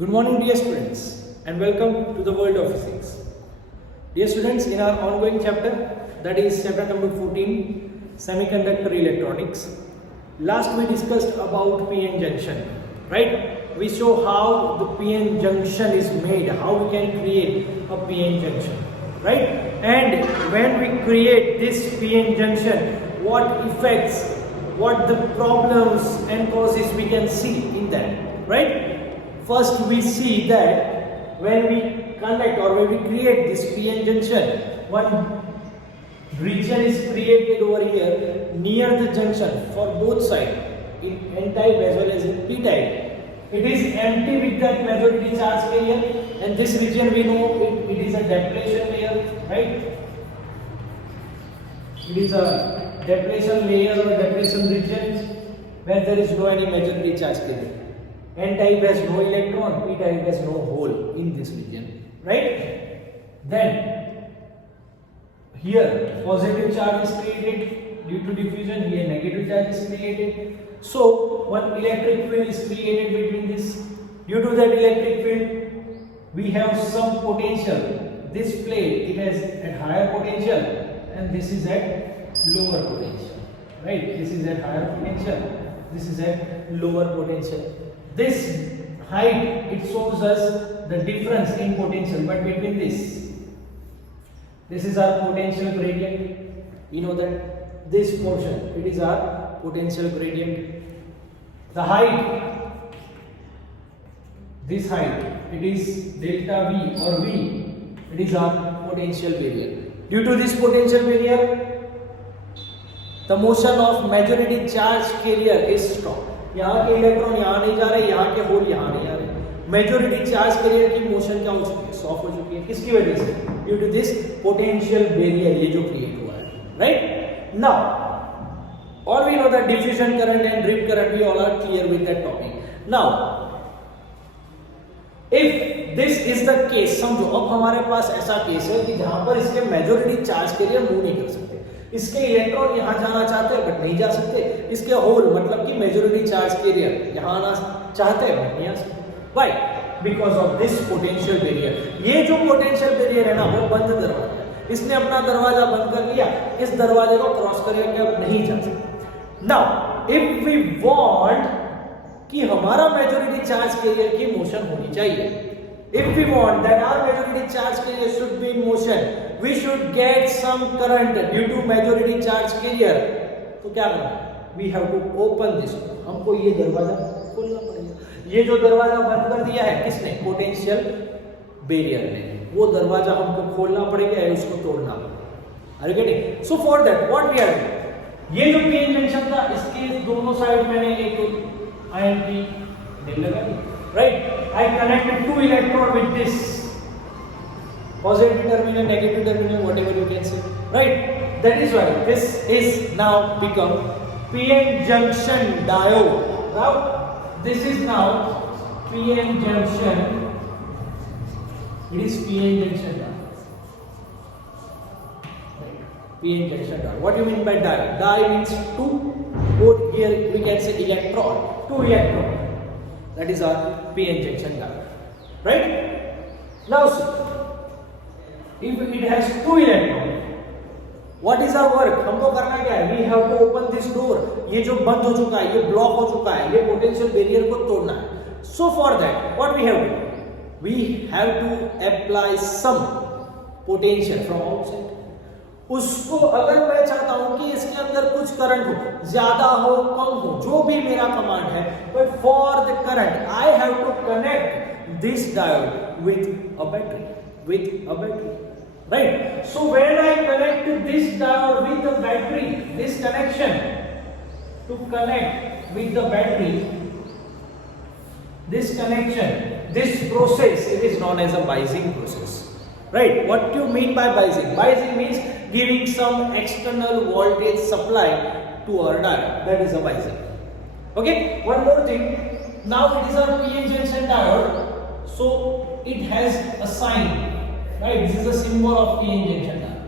Good morning, dear students, and welcome to the world of physics. Dear students, in our ongoing chapter, that is chapter number 14, Semiconductor Electronics, last we discussed about PN junction, right? We saw how the PN junction is made, how we can create a PN junction, right? And when we create this PN junction, what effects, what the problems and causes we can see in that, right? First we see that when we connect or when we create this PN junction, one region is created over here near the junction for both sides, in N-type as well as in P-type. It is empty with that majority charge carrier, and this region we know it is a depletion layer, right? It is a depletion layer or depletion region where there is no any majority charge carrier. N-type has no electron, P-type has no hole in this region, right? Then here positive charge is created due to diffusion, here negative charge is created. So one electric field is created between this. Due to that electric field, we have some potential. This plate, it has at higher potential, and this is at lower potential, right? This is at higher potential, this is at lower potential. This height, it shows us the difference in potential, but between this is our potential gradient. You know that this portion, it is our potential gradient. The height, this height, it is delta V or V, it is our potential barrier. Due to this potential barrier, the motion of majority charge carrier is stopped. यहाँ के इलेक्ट्रॉन यहाँ नहीं जा रहे, यहाँ के होल यहाँ नहीं आ रहे. मेजॉरिटी चार्ज कैरियर की मोशन क्या हो चुकी है? स्टॉप हो चुकी है. किसकी वजह से? Due to this potential barrier, ये जो क्रिएट हुआ है, right? Now all we know that diffusion current and drift current, we all are clear with that topic. Now if this is the case, समझो अब हमारे पास ऐसा केस है कि जहां पर इसके मेजॉरिटी चार्ज कैरियर मूव नहीं कर सकते, इसके इलेक्ट्रॉन यहां जाना चाहते हैं बट नहीं जा सकते, इसके होल मतलब कि मेजॉरिटी चार्ज कैरियर यहां आना चाहते हैं बट नहीं आ सकते. Why? Because of this potential barrier. ये जो पोटेंशियल बैरियर है ना, वो बंद दरवाजा है. इसने अपना दरवाजा बंद कर लिया, इस दरवाजे को क्रॉस करके अब नहीं जा सकते. नाउ इफ वी वांट कि हमारा मेजॉरिटी चार्ज कैरियर की मोशन होनी चाहिए, if we want that our majority charge carrier should be in motion, we should get some current due to majority charge carrier. तो क्या करना है? We have to open this. हमको ये दरवाजा खोलना पड़ेगा. ये जो दरवाजा बंद कर दिया है किसने? पोटेंशियल बैरियर ने. वो दरवाजा हमको खोलना पड़ेगा, उसको तोड़ना पड़ेगा. Are you getting? So for that what we are doing? ये जो PN जंक्शन था, इसके दोनों साइड मैंने एक आयन की रिंग लगा दी. Right? I connected two electrode with this positive terminal, negative terminal, whatever you can say. Right? That is why this is now become PN junction diode. Now this is now PN junction. It is PN junction diode. PN junction diode. What do you mean by diode? Diode means two. Put here we can say electron. Two electrons. That is our PN junction diode, right? Now see, if it has two electrons, what is our work? हमको करना क्या है? We have to open this door. ये जो बंद हो चुका है, ये ब्लॉक हो चुका है, ये पोटेंशियल बैरियर को तोड़ना है. So for that, what we have to do? We have to apply some potential from outside. उसको अगर मैं चाहता हूं कि इसके अंदर कुछ करंट हो, ज्यादा हो कम हो, जो भी मेरा कमांड है, but for the current I have to connect this diode with a battery, right? So when I connect this diode with the battery, this connection to connect with the battery, this connection, this process, it is known as a biasing process. Right? What do you mean by biasing? Biasing means giving some external voltage supply to our diode. That is a biasing. Okay? One more thing. Now it is our PN junction diode. So it has a sign. Right? This is a symbol of PN junction diode.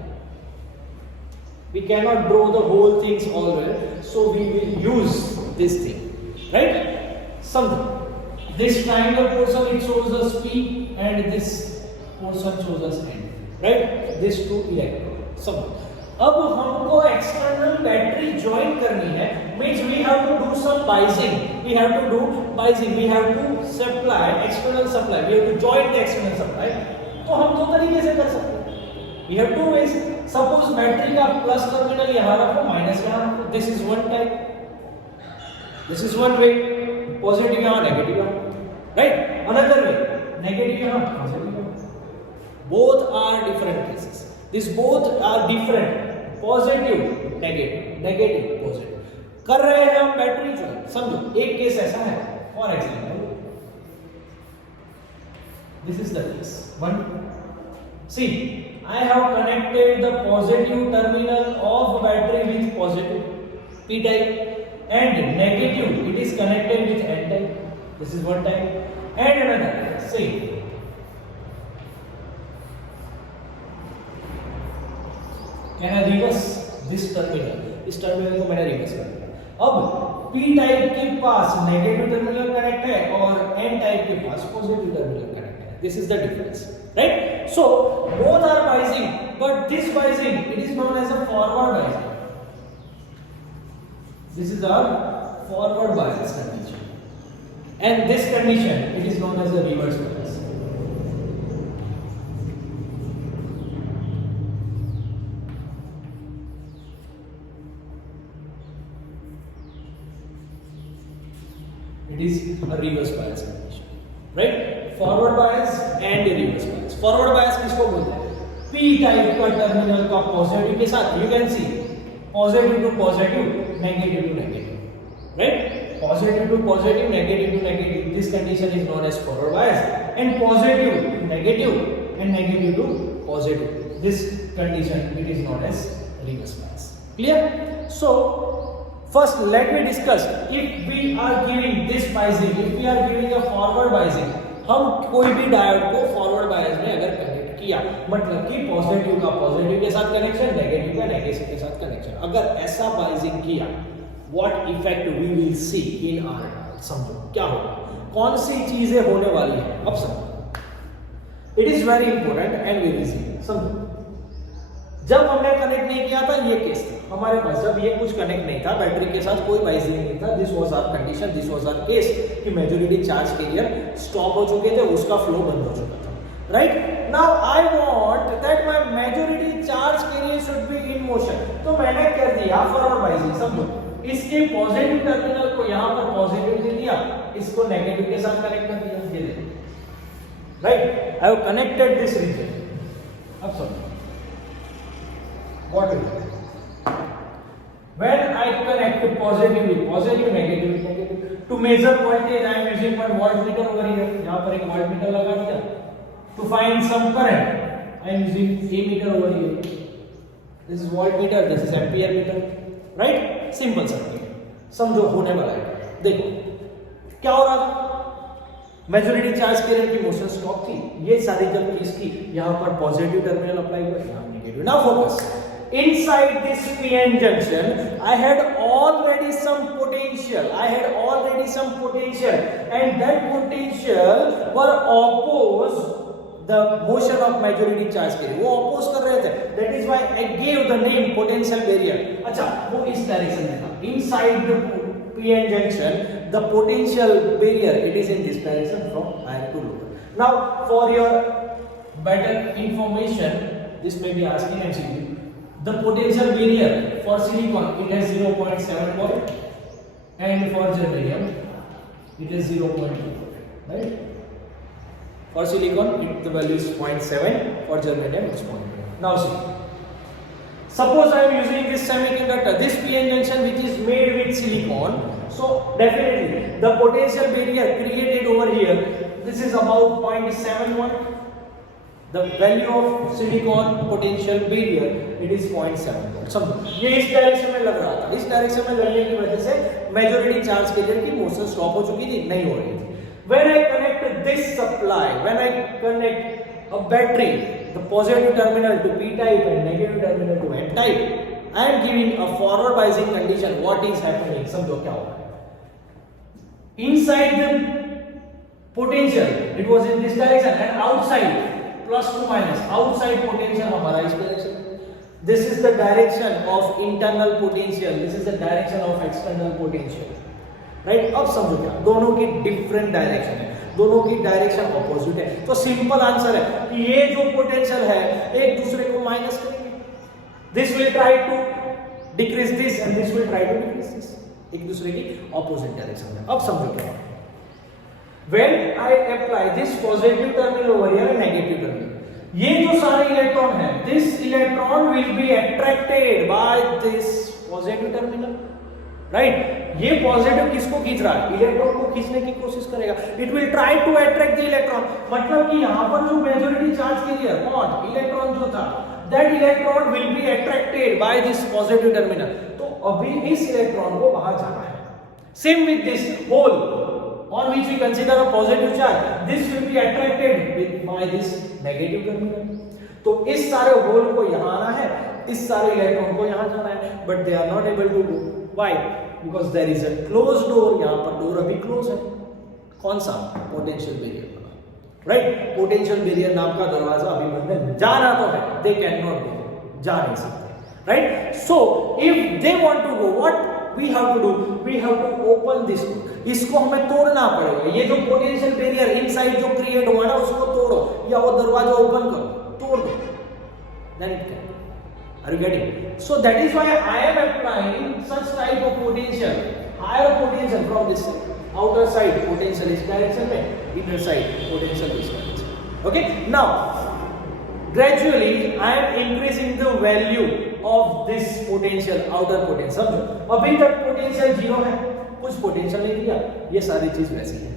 We cannot draw the whole things all well. So we will use this thing. Right? Something. This triangle portion it shows us P and this portion shows us N, right? These two electrode. सब अब हमको external battery join करनी है, means we have to do some biasing, we have to supply external supply, we have to join the external supply. तो हम दो तरीके से कर सकते हैं, we have two ways. Suppose battery का प्लस टर्मिनल यहाँ रखो, माइनस यहाँ रखो, this is one type, this is one way, positive यहाँ नेगेटिव यहाँ, राइट? अनदर वे, नेगेटिव यहाँ पॉजिटिव यहाँ, both are different cases, these both are different, positive negative positive कर रहे हैं हम बैटरी जो, समझो एक केस ऐसा है, for example this is the case one, see I have connected the positive terminal of battery with positive P type and negative it is connected with N type, this is one type and another, see can I reverse this terminal, इस टर्मिनल को मैंने रिवर्स कर दिया, अब P type के पास negative terminal connect है और N type के पास पॉजिटिव टर्मिनल कनेक्ट है, this is the difference, right? So both are biasing, but this biasing it is known as a forward biasing, this is our forward bias condition, and this condition it is known as a reverse bias. It is a reverse bias condition, right? Forward bias and reverse bias. Forward bias किसको बोलते हैं? P type का terminal का positive के साथ, you can see positive to positive, negative to negative, right? Positive to positive, negative to negative. This condition is known as forward bias, and positive to negative and negative to positive. This condition it is known as reverse bias. Clear? So first let me discuss, if we are giving this biasing, if we are giving a forward biasing, हम कोई भी डायोड को forward bias में अगर कनेक्ट किया, मतलब कि पॉजिटिव का पॉजिटिव के साथ कनेक्शन, नेगेटिव का नेगेटिव के साथ कनेक्शन, अगर ऐसा बायसिंग किया, what effect we will see in our diode, समझो क्या होगा, कौन सी चीजें होने वाली है, अब समझो, it is very important and very easy. समझो जब हमने कनेक्ट नहीं किया था, ये केस था हमारे पास, जब ये कुछ कनेक्ट नहीं था, बैटरी के साथ कोई बाइजिंग नहीं था, this was our condition, this was our case कि मेजॉरिटी चार्ज कैरियर स्टॉप हो चुके थे, उसका फ्लो बंद हो चुका था, right? Now I want that my majority charge carrier should be in motion, तो मैंने कर दिया फॉरवर्ड बाइजिंग। समझो इसके पॉजिटिव टर्मिनल को यहां पर पॉजिटिव दे दिया, इसको नेगेटिव के साथ कनेक्ट कर दिया, ये देखो, right? I have connected this region. अब समझो what is it? When I connect positively, positive, negative, negative. To measure voltage, I am using one voltmeter over here. यहाँ पर एक voltmeter लगा दिया. To find some current, I am using ammeter over here. This is voltmeter, this is ampere meter, right? Simple circuit. समझो होने वाला है. देखो क्या हो रहा था? मेजॉरिटी चार्ज कैरियर की मोशन स्टॉप थी, ये सारी जब इसकी यहाँ पर पॉजिटिव टर्मिनल अप्लाई हुआ, यहाँ negative. Now focus, inside this PN junction I had already some potential, and that potential were oppose the motion of majority charge carrier, वो oppose कर रहे थे, that is why I gave the name potential barrier। अच्छा वो इस डायरेक्शन में था, inside the PN junction the potential barrier it is in this direction from higher to lower। now for your better information, this may be asking MCQ, the potential barrier for silicon it has 0.7 volt and for germanium it is 0.2 volt, right? For silicon the value is 0.7, for germanium it's 0.2. Now see, suppose I am using this semiconductor, this PN junction which is made with silicon, so definitely the potential barrier created over here, this is about 0.7 volt. The value of silicon potential barrier it is 0.7 volt। समझो ये इस डायरेक्शन में लग रहा था, इस डायरेक्शन में लगने की वजह से मेजॉरिटी चार्ज कैरियर की मोशन स्टॉप हो चुकी थी, नहीं हो रही थी। When I connect this supply, when I connect a battery, the positive terminal to P type and negative terminal to N type, I am giving a forward biasing condition। What is happening? समझो क्या होगा? Inside the potential, it was in this direction, and outside plus to minus, outside potential हमारा इस direction. This is the direction of internal potential, this is the direction of external potential, right? अब समझो क्या, दोनों की different direction है, दोनों की डायरेक्शन ऑपोजिट है, तो सिंपल आंसर है कि ये जो पोटेंशियल है एक दूसरे को माइनस करेंगे. This will try to decrease this and this will try to decrease this, एक दूसरे की ऑपोजिट डायरेक्शन में. अब समझो क्या, when I apply this positive terminal over here and negative terminal, ये जो सारे इलेक्ट्रॉन है, this electron will be attracted by this positive terminal, right? ये पॉजिटिव किसको खींच रहा है? इलेक्ट्रॉन को खींचने की कोशिश करेगा. It will try to attract the electron, मतलब कि यहां पर जो मेजॉरिटी चार्ज कैरियर कौन, इलेक्ट्रॉन जो था, that electron will be attracted by this positive terminal. तो अभी इस इलेक्ट्रॉन को बाहर जाना है. Same with this hole on which we consider a positive charge, this will be attracted by this negative terminal. तो इस सारे होल को यहां आना है, इस सारे इलेक्ट्रॉन को यहां जाना है, but they are not able to go. Why? Because there is a closed door. यहां पर डोर अभी क्लोज है. कौन सा? पोटेंशियल बैरियर वाला, राइट? पोटेंशियल बैरियर नाम का दरवाजा अभी बंद है. जाना तो है, they cannot go, जा नहीं सकते, right? So if they want to go, what we have to do? We have to open this door. इसको हमें तोड़ना पड़ेगा. ये जो पोटेंशियल बैरियर इनसाइड जो क्रिएट हुआ ना, उसको तोड़ो या वो दरवाजा ओपन करो, तोड़ दो, then it can. Are you getting? So that is why I am applying such type of potential, higher potential from this side. Outer side potential is direction में, inner side potential is direction. Okay? Now gradually I am increasing the value of this potential, outer potential. समझो, अभी तक potential 0 है, कुछ पोटेंशियल नहीं दिया, ये सारी चीज वैसी है,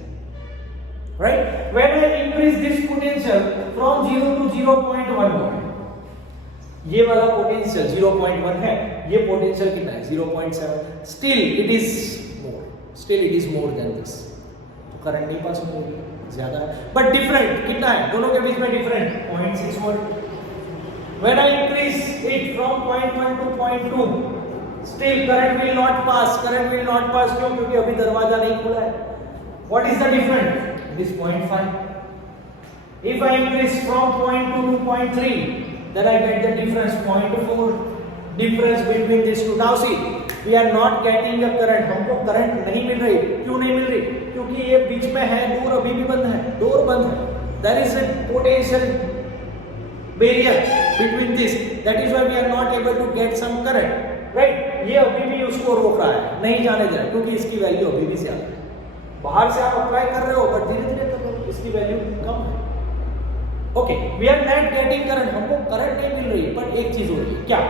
right? When I increase this potential from 0 to 0.1, ये वाला पोटेंशियल 0.1 है, ये पोटेंशियल कितना है? 0.7. Still it is more, still it is more than this. तो करंट नहीं पास हो रही, ज्यादा है, बट डिफरेंट कितना है दोनों के बीच में? Different 0.6 volt. When I increase it from 0.1 to 0.2, still current will not pass, current will not pass. क्यों? क्योंकि अभी दरवाजा नहीं खुला है. What is the difference? It is 0.5. If I increase from 0.2 to 0.3, then I get the difference 0.4. Difference between these two. Now see, we are not getting the current. हमको current नहीं मिल रही. क्यों नहीं मिल रही? क्योंकि ये बीच में है, डोर अभी भी बंद है, डोर बंद है. There is a potential barrier between this. That is why we are not able to get some current. Right? ये अभी भी उसको रोक रहा है, नहीं जाने दे रहा है, क्योंकि इसकी वैल्यू अभी भी ज्यादा है. बाहर से आप अप्लाई कर रहे हो, बट धीरे धीरे कर रहे हो, इसकी वैल्यू कम है. Okay, we are not getting current, हमको करंट नहीं मिल रही, बट एक चीज हो रही है. क्या?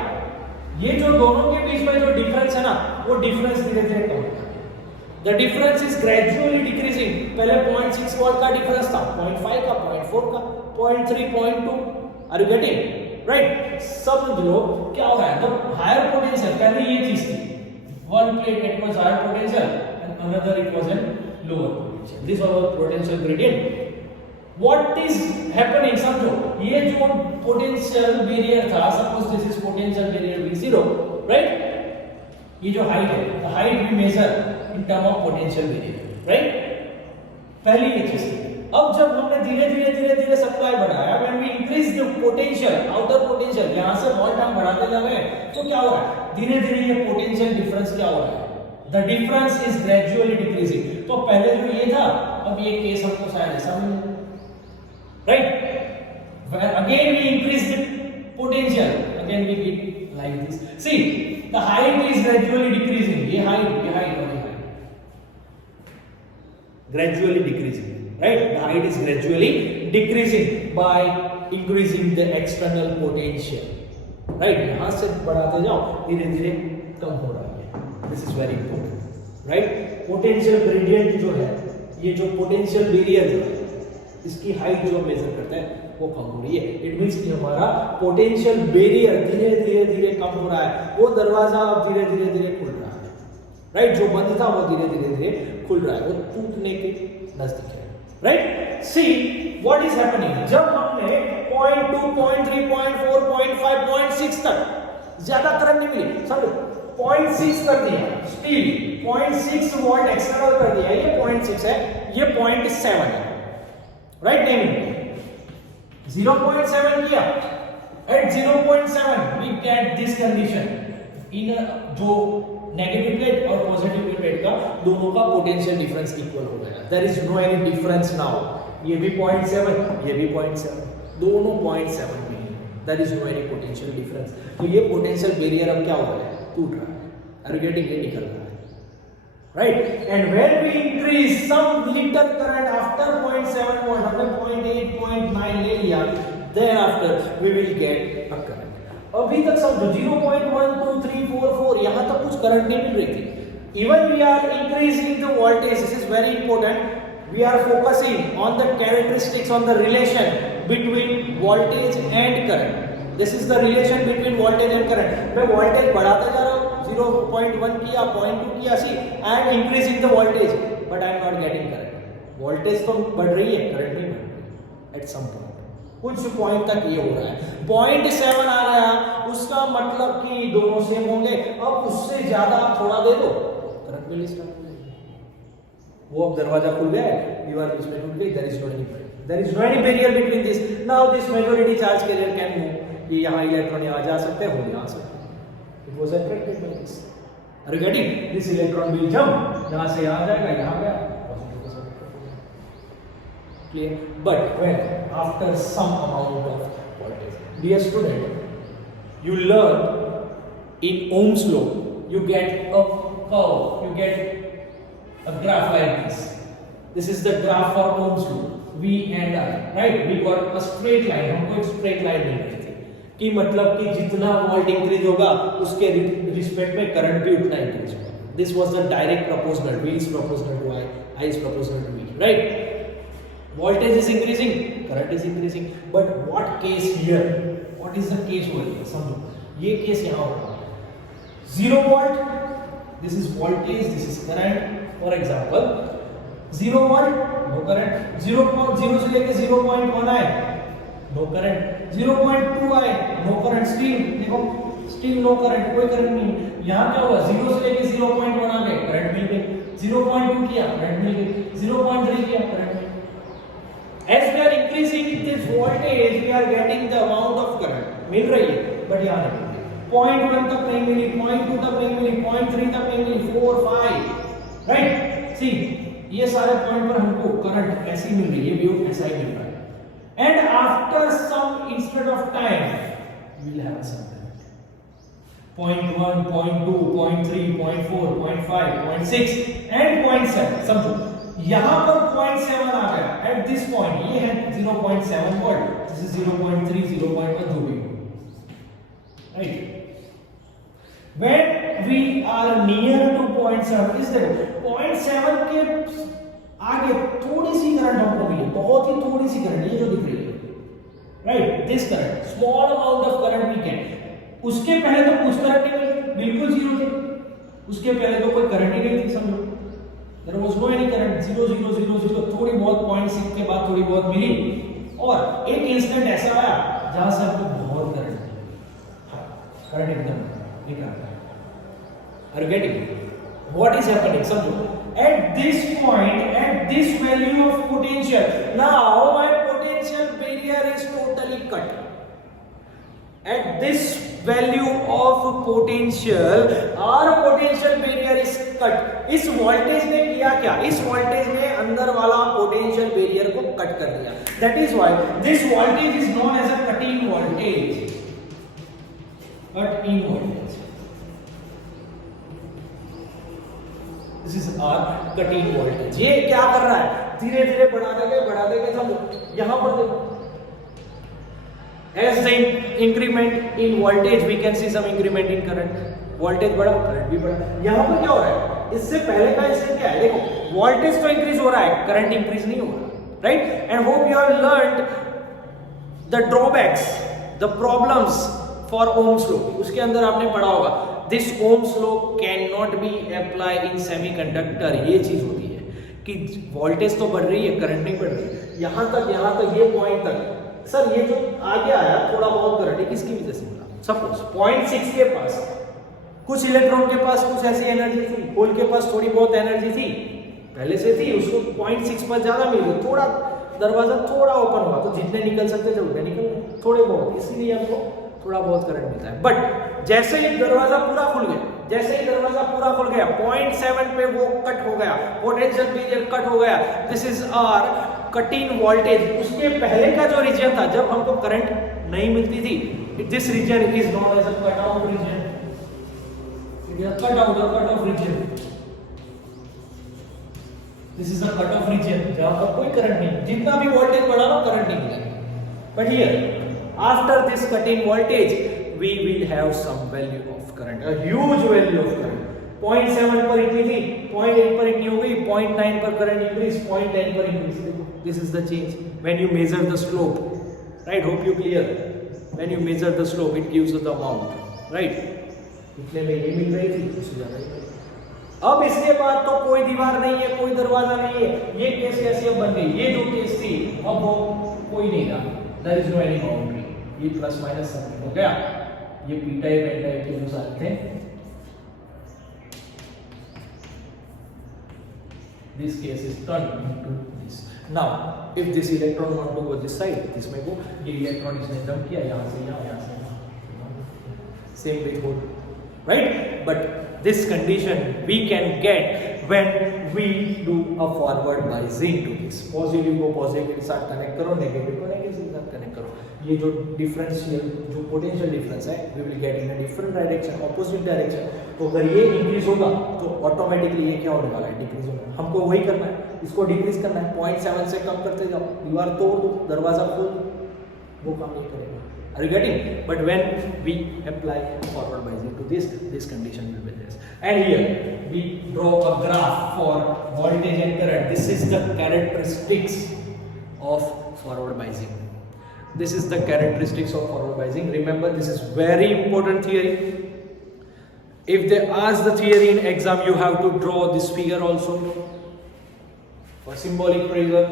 ये जो दोनों के बीच में जो डिफरेंस है ना, वो डिफरेंस धीरे धीरे कम होता है. The difference is gradually decreasing. पहले 0.6 वोल्ट का डिफरेंस था, 0.5 का, 0.4 का, 0.3, 0.2. Are you getting? राइट? समझ लो क्या हो रहा है. तो हायर पोटेंशियल, पहले ये चीज थी, one plate it was higher potential and another it was an lower potential. This was our potential gradient. What is happening? समझो, ये जो पोटेंशियल बैरियर था, suppose this is potential barrier V0, right? ये जो हाइट है, the height we measure in term of potential barrier, right? पहली ये चीज थी. अब जब हमने धीरे धीरे सप्लाई बढ़ाया, when we increase the potential, outer potential, यहां से वोल्ट हम बढ़ाते जा रहे हैं, तो क्या हो रहा है? धीरे धीरे ये पोटेंशियल डिफरेंस क्या हो रहा है? The difference is gradually decreasing. तो पहले जो ये था, अब ये केस हमको शायद ऐसा मिले, right? Again we increase the potential, again we get like this. See, the height is gradually decreasing. ये हाइट और ये height gradually decreasing. Right? The height is gradually decreasing by increasing the external potential. Right? यहाँ से बढ़ाते जाओ, धीरे धीरे कम हो रहा है. This is very important. Right? Potential gradient जो है, ये जो potential barrier जो है, इसकी height जो मेजर करते हैं, वो कम हो रही है. It means कि हमारा potential barrier धीरे धीरे कम हो रहा है. वो दरवाजा अब धीरे धीरे खुल रहा है. Right? जो बंद था वो धीरे धीरे खुल रहा है, वो टूटने के नजदीक है. Right? See what is happening. जब हमने 0.2, 0.3, 0.4, 0.5, 0.6 तक ज्यादा करंट नहीं मिली, समझो 0.6 कर दिया, स्टिल 0.6 वोल्ट एक्सटर्नल कर दिया, ये 0.6 है, ये 0.7 है, राइट टाइमिंग 0.7 किया, at 0.7 we get this condition in जो नेगेटिव प्लेट और पॉजिटिव प्लेट का दोनों का पोटेंशियल डिफरेंस इक्वल हो गया, there is no any difference now, ये भी 0.7 ये भी 0.7 दोनों 0.7 में है, there is no any potential difference, तो ये पोटेंशियल बैरियर अब क्या हो रहा है, टूट रहा है, आर यू गेटिंग, ये निकल रहा है, right? And when we increase some liter current after 0.7 volt, हमने 0.8 0.9 ले लिया, thereafter we will get a current. अभी तक समझो 0.1 2 3 4 4 यहाँ तक कुछ करंट नहीं मिल रही थी. Even we are increasing the voltage, this is very important. We are focusing on the characteristics, on the relation between voltage and current. This is the relation between voltage and current. मैं voltage बढ़ाता जा रहा हूँ, 0.1 किया, 0.2 किया, see, I am increasing the voltage, but I am not getting current. Voltage तो बढ़ रही है, current नहीं बढ़ रही. At some point, कुछ पॉइंट तक ये हो रहा है. 0.7 आ गया, उसका मतलब कि दोनों सेम होंगे. अब उससे ज्यादा आप थोड़ा दे दो, करंट मिलनी स्टार्ट हो जाएगी. वो अब दरवाजा खुल गया है, दीवार बीच में टूट गई, there is no any barrier. There is no any barrier between this. Now this majority charge carrier can move. ये यहाँ इलेक्ट्रॉन यहाँ जा सकते हैं, वो यहाँ सकते हैं. It was attracted by this. Are you getting? This electron will jump. यहाँ से यहाँ जाएगा, यहाँ गया. Clear? But when after some amount of voltage, dear student, you learn in Ohm's law, you get a curve, you get a graph like this. This is the graph for Ohm's law. V and I, right? We got a straight line. हमको एक straight line मिल रही थी कि मतलब कि जितना volt increase होगा उसके रिस्पेक्ट में करंट भी उतना इंक्रीज होगा. This was the direct proportional. V is proportional to I, I is proportional to V, right? Voltage is increasing, current is increasing, but what case here? What is the case over here? समझो, ये केस यहाँ होगा. 0 volt, this is voltage, this is current. For example, 0 volt, no current. 0.0 से लेके 0.1 आए, no current. 0.2 आए, no current. Still देखो, still no current, कोई करंट नहीं. यहाँ क्या हुआ? 0 से लेके 0.1 आ गए, करंट मिल गई. 0.2 किया, करंट मिल गई. 0.3 किया, करंट मिल गई. As we are increasing this voltage, we are getting the amount of current. मिल रही है, but यहाँ नहीं. 0.1 तक नहीं मिली, 0.2 तक नहीं मिली, 0.3 तक नहीं मिली, 4 5, right? See, ये सारे पॉइंट पर हमको करंट ऐसी मिल रही है, वेव ऐसा ही मिल रहा है. And after some instant of time, we will have some current. 0.1, 0.2, 0.3, 0.4, 0.5, 0.6 and 0.7. समझो, यहाँ पर 0.7 आ गया. At this point, ये है 0.7 volt. This is 0.3, 0.1 जो भी हो, right? When we are near to 0.7, इस देखो 0.7 के आगे थोड़ी सी करंट हमको मिली, बहुत ही थोड़ी सी करंट, ये जो दिख रही है, right? This current, small amount of current we get. उसके पहले तो कुछ करंट नहीं मिली, बिल्कुल जीरो थे. उसके पहले तो कोई करंट ही नहीं थी, समझो. There was no any current, 0 0 0 0. थोड़ी बहुत 0.6 के बाद थोड़ी बहुत मिली, और एक इंस्टेंट ऐसा आया जहां से आपको बहुत करंट मिला. करंट एकदम निकल. Are you getting? What is happening? समझो. At this point, at this value of potential, now my potential barrier is totally cut. At this value of potential, our potential barrier is cut. इस वोल्टेज ने किया क्या? इस वोल्टेज ने अंदर वाला potential barrier को कट कर दिया. That is why this voltage is known as a cutting voltage. Cut-in voltage. This is our cutting voltage. ये क्या कर रहा है? धीरे धीरे बढ़ा देंगे. समझो, यहाँ पर देखो. As the increment in voltage, we can see some increment in current. Voltage बढ़ा, करंट भी बढ़ा. यहाँ पर क्या हो रहा है? इससे पहले का इससे क्या है? देखो, वोल्टेज तो इंक्रीज हो रहा है, करंट इंक्रीज नहीं हो रहा, right? And hope you have learned the drawbacks, the problems for Ohm's law. उसके अंदर आपने पढ़ा होगा, this Ohm's law can not be apply in semiconductor. ये चीज होती है कि वोल्टेज तो बढ़ रही है, करंट नहीं बढ़ रही. यहाँ तक ये पॉइंट तक, सर ये जो आगे आया थोड़ा बहुत करंट है, किसकी वजह से मिला? सपोज 0.6 के पास कुछ इलेक्ट्रॉन के पास कुछ ऐसी एनर्जी थी, होल के पास थोड़ी बहुत एनर्जी थी, पहले से थी, उसको 0.6 पर ज्यादा मिल गई, थोड़ा दरवाजा थोड़ा ओपन हुआ तो जितने निकल सकते थे उतने निकल गए, थोड़े बहुत, इसीलिए हमको थोड़ा बहुत करंट मिलता है। बट जैसे ही दरवाजा पूरा खुल गया, जैसे ही दरवाजा पूरा खुल गया 0.7 पे वो कट हो गया, पोटेंशियल पीरियड कट हो गया, this is our cut in voltage. उसके पहले का जो रीजन था जब हमको करंट नहीं मिलती थी, this region is known as a cut off region, cut off region, this is a cut off region जहां पर कोई करंट नहीं, जितना भी वोल्टेज बढ़ा ना करंट नहीं मिलेगा। But here after this cutting voltage we will have some value of current, a huge value of current। 0.7 पर इतनी थी, 0.8 पर इतनी हो गई, 0.9 पर करंट इंक्रीज, 0.10 पर increase. This is the change when you measure the slope, right? Hope you clear. When you measure the slope it gives the amount, right? इतने में ये मिल रही थी, उससे ज्यादा ही। अब इसके बाद तो कोई दीवार नहीं है, कोई दरवाजा नहीं है, ये केस कैसे बन गई? ये जो केस थी अब वो कोई नहीं रहा, there is no any boundary. ये प्लस माइनस सर्किट हो गया, ये पी टाइप एन टाइप के जो सारे थे, this case is turn into this. Now if this electron want to go this side, this में गो, ये इलेक्ट्रॉन इसने जंप किया यहां से यहां से यहां, same way hole, right? But this condition we can get when we do a forward biasing to this। Positive को पॉजिटिव के साथ कनेक्ट करो, नेगेटिव को नेगेटिव के साथ कनेक्ट करो। ये जो डिफरेंशियल जो पोटेंशियल डिफरेंस है we will get in a different direction, opposite direction। तो अगर ये इंक्रीज होगा तो ऑटोमेटिकली ये क्या होने वाला है? डिक्रीज होगा। हमको वही करना है, इसको डिक्रीज करना है, 0.7 से कम करते जाओ, दीवार तोड़ दो, दरवाजा खोल दो, वो काम नहीं करेगा। Are you getting? But when we apply forward biasing to this condition will be this. And here we draw a graph for voltage and current. This is the characteristics of forward biasing. This is the characteristics of forward biasing. Remember, this is very important theory. If they ask the theory in exam, you have to draw this figure also. For symbolic pressure,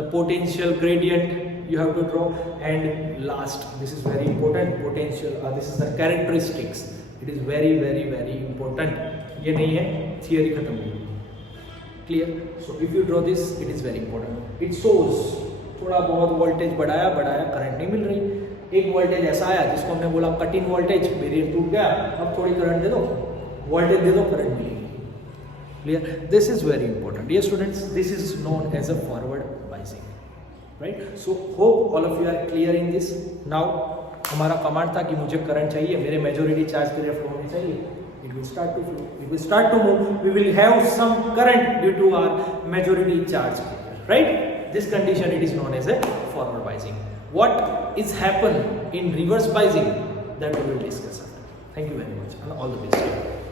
the potential gradient you have to draw, and last, this is very important, potential, this is the characteristics, it is very very very important। ये नहीं है, theory खत्म हो गई, clear? So if you draw this, it is very important। It shows थोड़ा बहुत वोल्टेज बढ़ाया करंट नहीं मिल रही। एक वोल्टेज ऐसा आया जिसको हमने बोला कट इन वोल्टेज, बैरियर टूट गया, अब थोड़ी करंट दे दो, वोल्टेज दे दो, करंट मिलेगी, clear? This is very important, dear students, this is known as a forward biasing, right? So hope all of you are clear in this। Now हमारा कमांड था कि मुझे करंट चाहिए, मेरे मेजॉरिटी चार्ज के लिए फ्लो होनी चाहिए, it will start to flow, it will start to move, we will have some current due to our majority charge, right? This condition it is known as a forward biasing। What is happen in reverse biasing, that we will discuss after। Thank you very much and all the best।